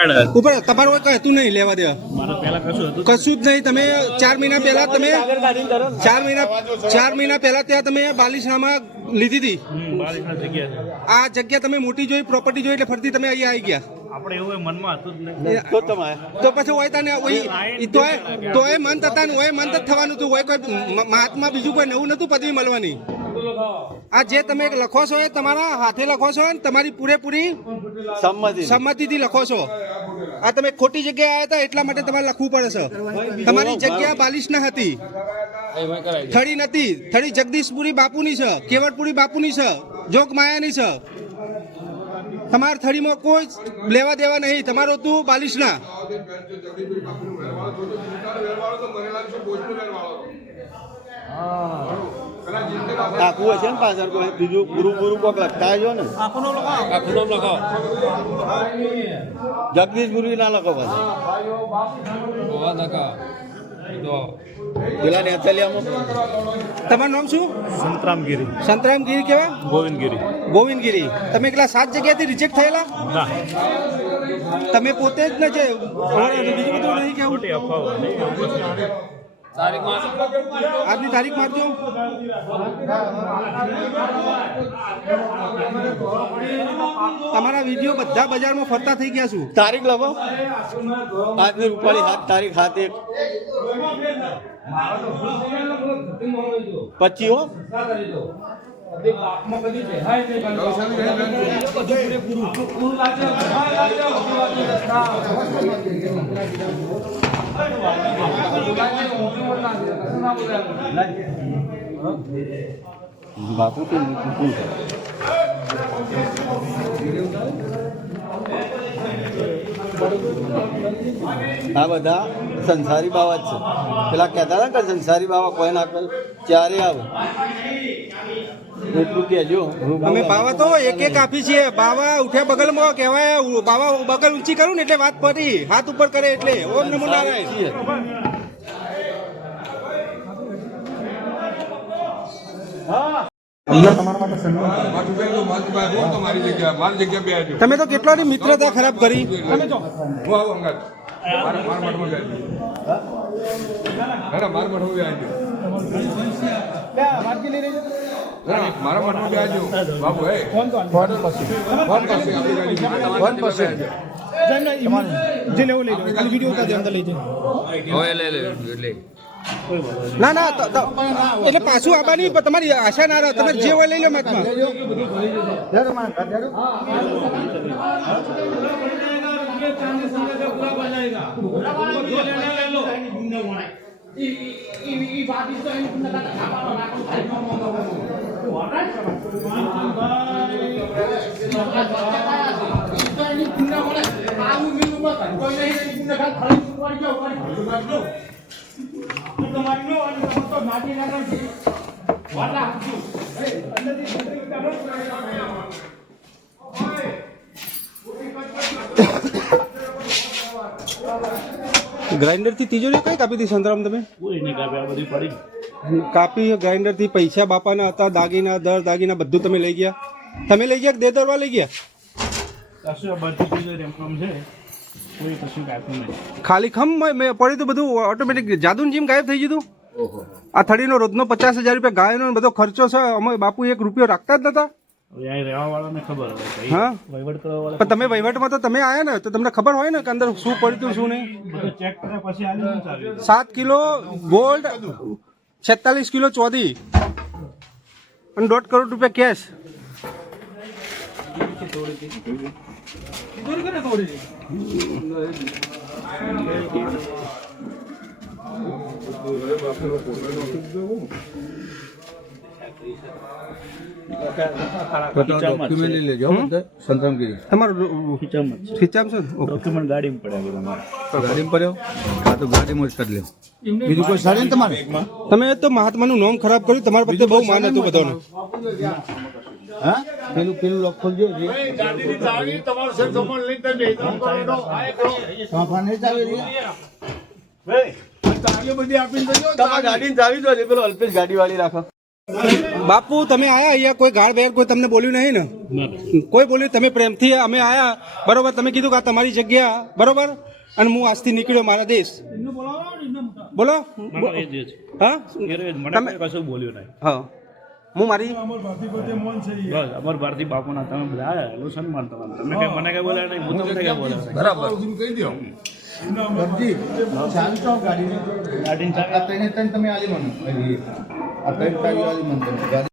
ઉપર તમારું કઈ હતું નહીં લેવા દેવા કશું જ નહીં. તમે 4 મહિના પહેલા તમે 4 મહિના પહેલા ત્યાં તમે બાલિશનામાં લીધી હતી. આ જગ્યા તમે મોટી જોઈ, પ્રોપર્ટી જોઈ એટલે ફરતી તમે અહીંયા આવી ગયા. આપણે એવું મનમાં હતું જ નહીં તો પછી હોય તને તોય મન થતા ને હોય મન થવાનું હતું. હોય કોઈ મહાત્મા બીજું કોઈ નવું નતું પદવી મળવાની. આ જે તમે લખો છો એ તમારા હાથે લખો છો ને તમારી પૂરેપૂરી સંમતિથી લખો છો. આ તમે ખોટી જગ્યાએ આવ્યા હતા એટલા માટે તમારે લખવું પડે છે. તમારી જગ્યા બાલિશ ના હતી, થડી નથી. થડી જગદીશપુરી બાપુની છે, કેવડપુરી બાપુની છે, જોગમાયાની છે. તમારા થડીમાં કોઈ લેવા દેવા નહીં. તમારું તું બાલિશના. આખું હશે ને પાછળ કોઈ બીજું ગુરુ કોક લખતા જો ને. જગદીશપુરી ના લખો પાછળ. પેલા નેતલિયામાં તમારું નામ શું? સંતરામગીરી. સંતરામગીરી કેવા? ગોવિંદગીરી. તમે એકલા 7 જગ્યાએથી રિજેક્ટ થયેલા? તમે પોતે જ ને છે બીજું બધું નહીં કેવું? આજની તારીખ મારજો. તમારા વિડીયો બધા બજારમાં ફરતા થઈ ગયા છું. તારીખ લખો. આજની રૂપાળી 7 તારીખ 7/1 25 હો. બાપુ તો આ બધા સંસારી બાવા જ છે. પેલા કહેતા હતા કે સંસારી બાવા કોઈ ના કરે ત્યારે આવે એટલું કહેજો. અમે બાવા તો એક આપી છીએ. બાવા ઉઠ્યા બગલમાં કહેવાય. બાવા બગલ ઊંચી કરું ને એટલે વાત પડી. હાથ ઉપર કરે એટલે ઓમ નમો નારાયણ. તમે તો કેટલાની મિત્રતા ખરાબ કરી. ના ના એટલે પાછું આવવાની તમારી આશા ના રહે. તમે જે હોય લઈ લો મતમાં. ગ્રાઇન્ડર થી તિજોરી કઈ કાપી હતી સંતરામ? તમે કાપી ગ્રાઇન્ડર થી. પૈસા બાપાના હતા, દાગીના દાગીના બધું તમે લઈ ગયા. તમે લઈ ગયા કે દેદરવા લઈ ગયા? ખાલી ખમ પડ્યું તો બધું ઓટોમેટિક જાદુન જીમ ગાયબ થઈ ગયું. આ થડીનો રોજનો 50,000 રૂપિયા ગાયનો બધો ખર્ચો છે. અમે બાપુ 1 રૂપિયો રાખતા જ નતા. હા, પણ તમે વહીવટમાં તો તમે આયા ને તો તમને ખબર હોય ને કે અંદર શું પડ્યું શું નહીં. 7 કિલો ગોલ્ડ, 46 કિલો ચોદી અને 1.5 કરોડ રૂપિયા કેશ. તમે તો મહાત્માનું નામ ખરાબ કર્યું. તમારા પ્રત્યે બહુ માન હતું બધાને. પેલું લખો જો ગાડી ચાવી દો. પેલો અલ્પેશ ગાડી વાળી રાખો. બાપુ તમે આયા અહીંયા કોઈ ગાળ બેર કોઈ તમને બોલ્યું નહીં ને કોઈ બોલ્યું તમે પ્રેમથી અમે આયા બરોબર તમે કીધું કે આ તમારી જગ્યા બરોબર અને હું આજથી નીકળ્યો મારા દેશ બોલો એ જ છે. હા મને તમે- કોઈ કશું બોલ્યું નહીં હા હું મારી બસ અમર ભારતી બાપુના તમે બધા આવ્યા એનું સન્માન તમારું તમે કઈ મને કઈ બોલ્યા નહીં હું તમને કઈ બોલ્યા નહીં. ગાડીને ગાડીની ચાવી તમે આલી મને આ ત્રણ ચાવી આલી મને